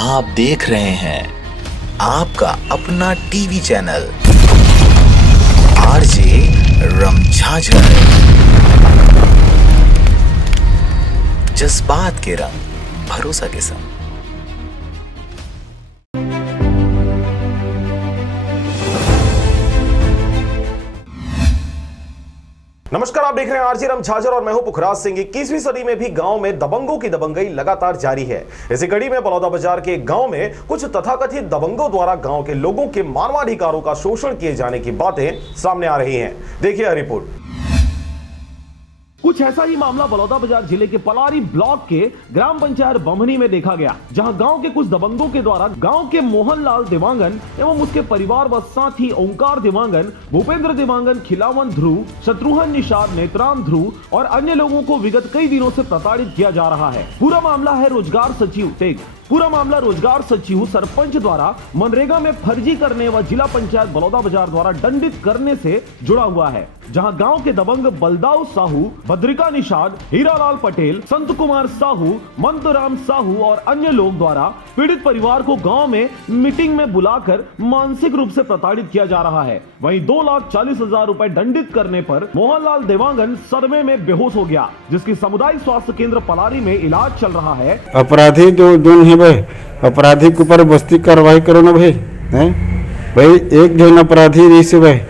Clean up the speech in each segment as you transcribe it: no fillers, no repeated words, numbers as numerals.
आप देख रहे हैं आपका अपना टीवी चैनल आरजे रमझाझर। जज्बात के रंग, भरोसा के संग। नमस्कार, आप देख रहे हैं आरजे रमझाझर और मैं हूं पुखराज सिंह। 21वीं सदी में भी गांव में दबंगों की दबंगई लगातार जारी है। इसी कड़ी में बलौदाबाजार के गांव में कुछ तथाकथित दबंगों द्वारा गांव के लोगों के मानवाधिकारों का शोषण किए जाने की बातें सामने आ रही हैं। देखिए यह रिपोर्ट। कुछ ऐसा ही मामला बलौदाबाजार जिले के पलारी ब्लॉक के ग्राम पंचायत बमनी में देखा गया, जहां गांव के कुछ दबंगों के द्वारा गांव के मोहनलाल देवांगन एवं उसके परिवार व साथ ही ओंकार देवांगन, भूपेंद्र देवांगन, खिलावन ध्रुव, शत्रुघ्न निषाद, नेत्राम ध्रुव और अन्य लोगों को विगत कई दिनों से प्रताड़ित किया जा रहा है। पूरा मामला है रोजगार सचिव टेक। पूरा मामला रोजगार सचिव सरपंच द्वारा मनरेगा में फर्जी करने व जिला पंचायत बलौदाबाजार द्वारा दंडित करने से जुड़ा हुआ है, जहां गांव के दबंग बलदाऊ साहू, भद्रिका निषाद, हीरालाल पटेल, संत कुमार साहू, मंतराम साहू और अन्य लोग द्वारा पीड़ित परिवार को गांव में मीटिंग में बुलाकर मानसिक रूप से प्रताड़ित किया जा रहा है। वहीं 2,40,000 रुपए दंडित करने पर मोहनलाल देवांगन सदमे में बेहोश हो गया, जिसकी सामुदायिक स्वास्थ्य केंद्र पलारी में इलाज चल रहा है। अपराधी जो है भाई, अपराधी के ऊपर बस्ती कार्रवाई करो ना भाई। हैं भाई, एक जन अपराधी रही से भाई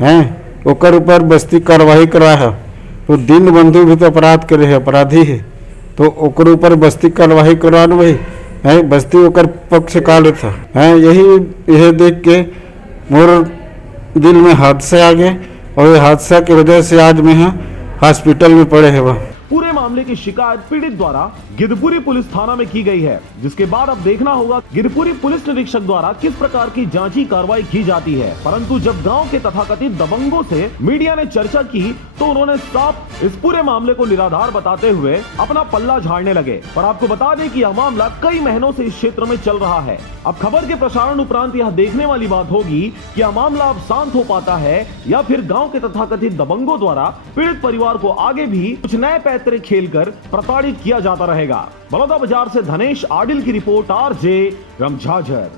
हैं ओकर ऊपर बस्ती कार्रवाई करा है, तो दिन बंधु भी तो अपराध करे है, अपराधी है, तो ओकर ऊपर बस्ती कार्रवाई करा ना भाई। हैं बस्ती ओकर पक्ष का लेता है। यही देख के मोर दिल में हादसा आ गए और ये हादसा की वजह से आज मैं हॉस्पिटल में पड़े है। वह पूरे मामले की शिकायत पीड़ित द्वारा गिद्धपुरी पुलिस थाना में की गई है, जिसके बाद अब देखना होगा गिद्धपुरी पुलिस निरीक्षक द्वारा किस प्रकार की जांची कार्रवाई की जाती है। परंतु जब गांव के तथाकथित दबंगों से मीडिया ने चर्चा की तो उन्होंने साफ इस पूरे मामले को निराधार बताते हुए अपना पल्ला झाड़ने लगे। पर आपको बता दें कि यह मामला कई महीनों से इस क्षेत्र में चल रहा है। अब खबर के प्रसारण उपरांत यह देखने वाली बात होगी कि यह मामला अब शांत हो पाता है या फिर गाँव के तथाकथित दबंगों द्वारा पीड़ित परिवार को आगे भी कुछ नए पैतरे खेलकर प्रताड़ित किया जाता रहेगा। बलौदाबाजार से धनेश आडिल की रिपोर्ट, आरजे रमझाझर।